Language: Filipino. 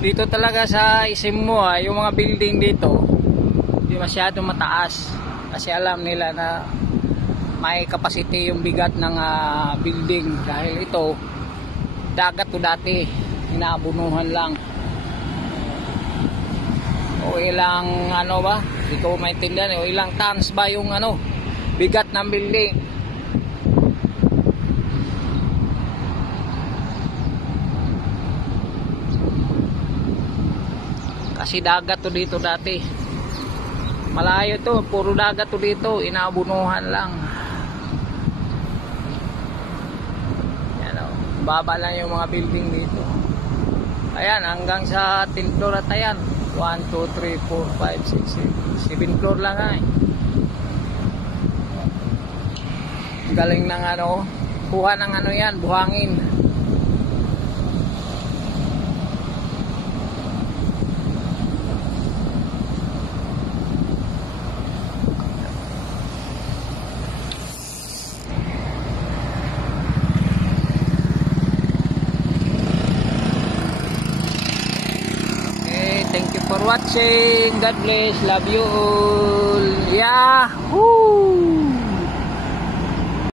Dito talaga sa Isimmo, yung mga building dito hindi masyadong mataas kasi alam nila na may capacity yung bigat ng building dahil ito dagat to dati, inaabunuhan lang o ilang ano ba, hindi ko maintindihan o ilang tons ba yung bigat ng building. Kasi dagat to dito dati, malayo to, puro dagat to dito, inaabunuhan lang. Yan o, baba lang yung mga building dito. Ayan, hanggang sa 10 floor at ayan 1, 2, 3, 4, 5, 6, 7 floor lang ay. Galing ng kuha ng yan, buhangin. Thank you for watching. God bless. Love you all. Yahoo!